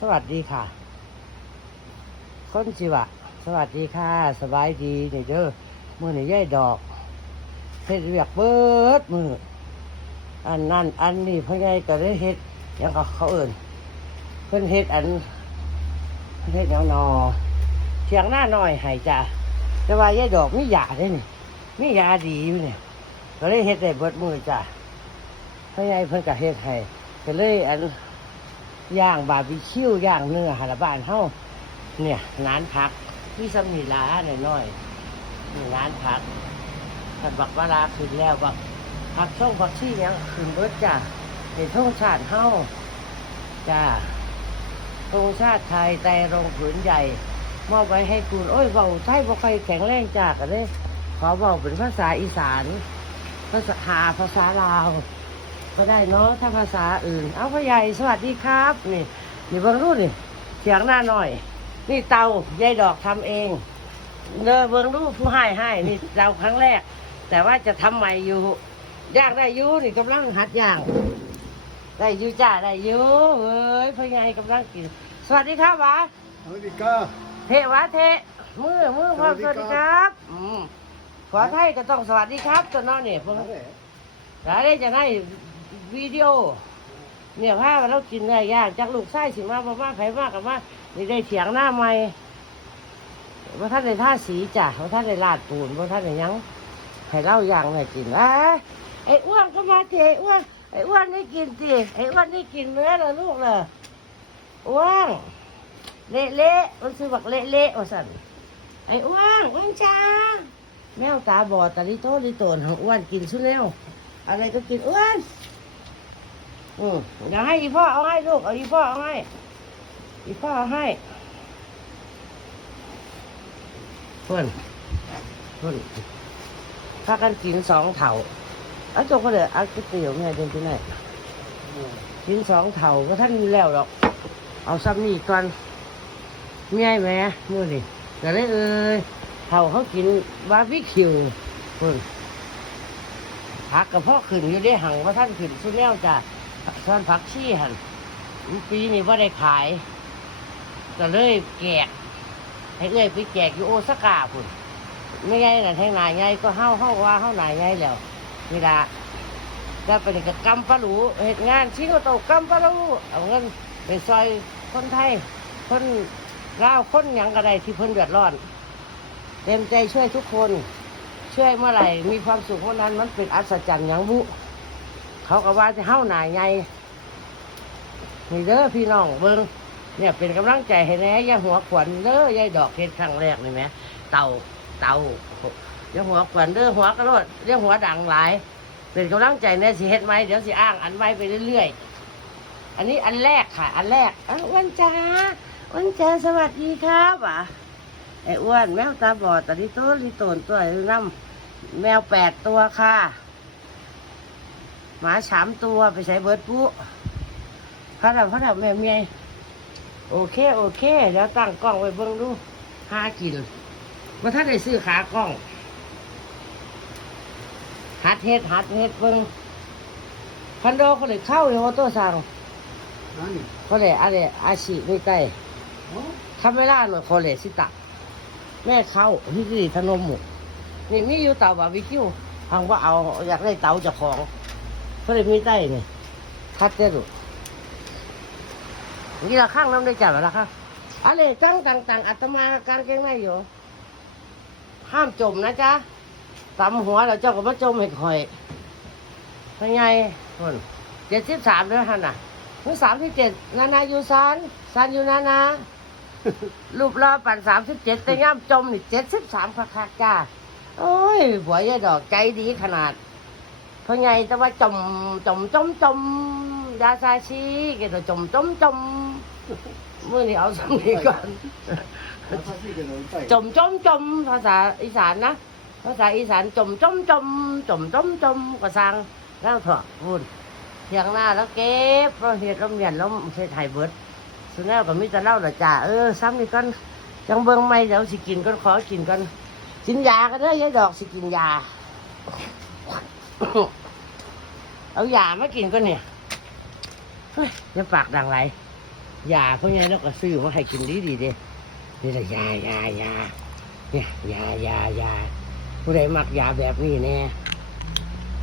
สวัสดีค่ะ คนจิวะ สวัสดีค่ะ สบายดีนี่เด้อมือนี่ย่ายดอกเฮ็ดเรียกเบิดมืออันนั่นอันนี้พ่อใหญ่ก็ได้เฮ็ดยังก็เขาเอิ่นเพิ่นเฮ็ดอันเพิ่นเฮ็ดยังนอเทียงหน้าน้อยให้จ้ะแต่ว่าย่ายดอกมียาเด้นี่มียาดีอยู่เนี่ยก็เลยเฮ็ดได้เบิดมือจ้ะพ่อใหญ่เพิ่นก็เฮ็ดให้ก็เลยอัน ย่างบาร์บีคิวย่างเนื้อหาละบ้านเฮาเนี่ยร้านพักที่สมีลาหน่อยน้อยๆนี่ร้านพักถ้าบักวาลาขึ้นแล้วบักผักช่องผักชียังขึ้นเบิดจ้ะเป็นท่งชาติเฮาจ้าธงชาติไทยแต่รงผืนใหญ่มอบไว้ให้คุณโอ้ยเบาไทยบ่ค่อยแข็งแรงจากกันเลยขอเบาเป็นภาษาอีสาน ภาษาหาภาษาลาว ก็ได้เนาะถ้าภาษาอื่น เอาพ่อใหญ่สวัสดีครับนี่นี่เบิ่งรูนี่เสียงหน้าหน่อย นี่เตายายดอกทำเองเนอเบิ่งรูผู้ให้ให้นี่เตาครั้งแรก แต่ว่าจะทำใหม่อยู่ย่างได้อยู่นี่กำลังหัดย่าง ได้อยู่จ้าได้อยู่เอ้ยพ่อใหญ่กำลังกิน สวัสดีครับหวะสวัสดีค่ะเทวะเทมือมือพ่อสวัสดีครับอืมขอไทยก็ต้องสวัสดีครับตัวน้องเนี่ยเพิ่งแล้วได้จะได้ วิดีโอ เนี่ยพาเรากินเนื้อย่างจากลูกไส้สิมาบ่มาไผมากกับว่านี่ได้เถียงหน้าใหม่ว่าท่านได้ท่าสีจ้ะว่าท่านได้ลาดปูนว่าท่านได้หยังให้เล่าอย่างหน่อยกินอะไอ้อ้วนก็มาเทอ้วนไอ้อ้วนนี่กินสิไอ้อ้วนนี่กินเนื้อเหรอลูกเหรออ้วนเละเละมันซื้อบักเละเละว่าสั่นไอ้อ้วนอ้วนจ้าแมวตาบอดตาลิโตลิโตนของอ้วนกินชุดแล้วอะไรก็กินอ้วน อืมเดี๋ยวให้อีพ่อเอาให้ลูกเอาอีพ่อเอาให้อีพ่อเอาให้เพื่อนเพื่อนพากันกินสองเถาอาจกก็เลยอาก๋วยเตี๋ยวแม่เดินที่ไหนกินสองเถาก็ท่านมีแล้วหรอก เอาซ้ำนี่ก่อนเมียแม่มือนี่ก็เลยเอ้ยเถาเขากินบาร์บีคิวเพื่อนผักกับพ่อขึ้นอยู่ได้หังว่าท่านขึ้นชุดแล้วจ้ะ ส่วนผักชีหันปีนี้ว่าได้ขายก็เลยแกก ให้เอ้ยไปแกกอยู่โอซาก้าพุ่นไม่ไงน่ะแทงหนายไงก็เฮ้าเฮ้าว่าเฮ้าหนายไงแล้วนี่ละก็เป็นกับกำปลาหลูเหตุงานชิงโตกำปลาหลูเอาเงินไปซอยคนไทย คนลาวคนหยังก็ไดที่เพิ่นเดือดร้อน เต็มใจช่วยทุกคน ช่วยเมื่อไหร่ มีความสุขเมื่อนั้นมันเป็นอัศจรรย์อย่างบุเขาก็ว่าจะเฮ้าหนาใหญ่ นี่เด้อพี่น้องเบิ้งเนี่ยเป็นกำลังใจให้แน่อย่าหัวขวัญเด้อยายดอกเฮ็ดครั้งแรกนี่ไหมเต่าเต่าอย่าหัวขวัญเด้อหัวกระโดดเรียกหัวดังหลาย เป็นกำลังใจแน่สิเฮ็ดไหมเดี๋ยวสิอ้างอันไว้ไปเรื่อยๆ อันนี้อันแรกค่ะ อันแรกอ้าวอ้วนจ้าอ้วนจ้าสวัสดีครับอะไอ้อ้วนแมวตาบอดตาลิโตลิโตนตัวน้ำแมวแปดตัวค่ะ หมาสามตัวไปใช้เบิร์ดปุ๊ พระดับพระดับแม่เมียโอเคโอเคเดี๋ยวตั้งกล้องไว้เบิ่งดูห้ากินว่าถ้าได้ซื้อขากล้องหัดเฮ็ดหัดเฮ็ดเบิ่งพันโดเขาเลยเข้าเลยว่าตัวสั่งนั่นเขาเลยอะไรอาชีพไม่ใกล้ทำไม่ล่าหน่อยเขาเลยสิตะแม่เข้าที่ที่ถนมหมูนี่มีอยู่เตาบาร์บีคิวทางว่าเอาอยากได้เตาเจ้าของเขาเลยมีใต้นี่คัดเจ้าดู นี่ละข้างน้ำได้จับแล้วนะคะอะไรจังต่างต่างๆอาตมาการเก่งไม่อยู่ ห้ามจมนะจ๊ะตำหัวแล้วเจ้าก็มาจมเห็ดหอยเป็นไงคนเจ็ดสิบสามด้วยฮะน่ะถึงสามที่เจ็ดนานาอยู่ซานซานอยู่นานารูปรอปั่นสามสิบเจ็ดแต่ย่ำจมนี่เจ็ดสิบสามคักๆจ้าโอ้ยหัวยายดอกใจดีขนาดเพราะไงแต่ว่าจมจมจมจมยาซาชีแกตัวจมจมจม มื่อนี้เอาสำนีก่อน แล้วถ้าพี่กันเลยไปจมจมจมภาษาอีสานนะ ภาษาอีสานจมจมจมจมจมจมก็สั่งแล้วเถอะพูดเทียงหน้าแล้วเก็บเราเห็ดเราเมียนเราเฮ็ดไทยเบิดสุดแล้วก็มีแต่เล่าละจ้าเออซ้ำนี่ก่อนจังเบิ่งไม่เดี๋ยวสิกินก่อนขอกินก่อนกินยากันเด้อยายดอกสิกินยา เอายามากินก่อนเนี่ยเฮ้ยอย่าปากดังไร ยาเพราไงเราก็ซื้อมาให้กินดีดีเด้นี่แหละยายายาเนี่ยยายายาผู้ใดมักยาแบบนี้แน่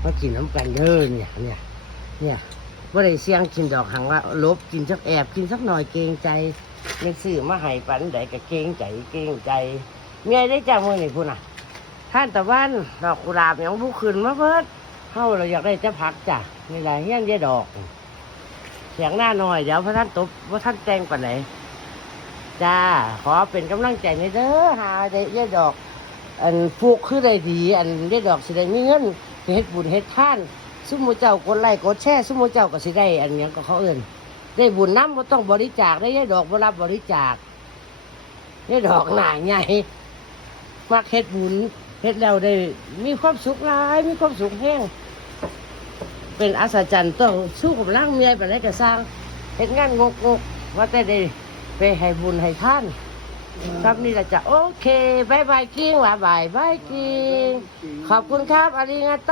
มากินน้ำกันเด้อเนี่ยเนี่ยเนี่ยว่าได้เสี่ยงกินดอกหังว่าลบกินสักแอบกินสักหน่อยเกรงใจยังซื้อมาให้ปันใดก็เกรงใจเกรงใจเมียได้จ้ามือนี่พูน่ะ ท่านตะวันดอกกุหลาบยังบุขึ้นมาเพิ่ดเฮาเราอยากได้จะพักจ้ะนี่แหละเฮี้ยนเยดอก เสียงหน้าหน่อย เดี๋ยวพระท่านตบพระท่านแจ้งกว่าไหนจ้า ขอเป็นกำลังใจในเด้อหาได้เยดอก อันฟูกคือได้ดี อันเยดอกสิได้มีเงินเฮ็ดบุญเฮ็ดท่านซุมโมเจ้ากดไลค์กดแชร์ซุมโมเจ้าก็สิได้อันหยังก็เขาเอื่นได้บุญน้ำบ่ต้องบริจาคได้ยดอกบ่รับบริจาคยดอกหนาใหญ่มักเฮ็ดบุญเฮ็ดแล้วได้มีความสุขหลาย มีความสุขแห้ง เป็นอัศจรรย์ต้องสู้กับร่างเมียไปได้ก็สร้างเห็นงานงกงกๆว่าแต่ได้ไปให้บุญให้ท่านครับนี่แหละจะโอเคบายบายกิ้งว่าบายบายกิ้งขอบคุณครับอาริงาโต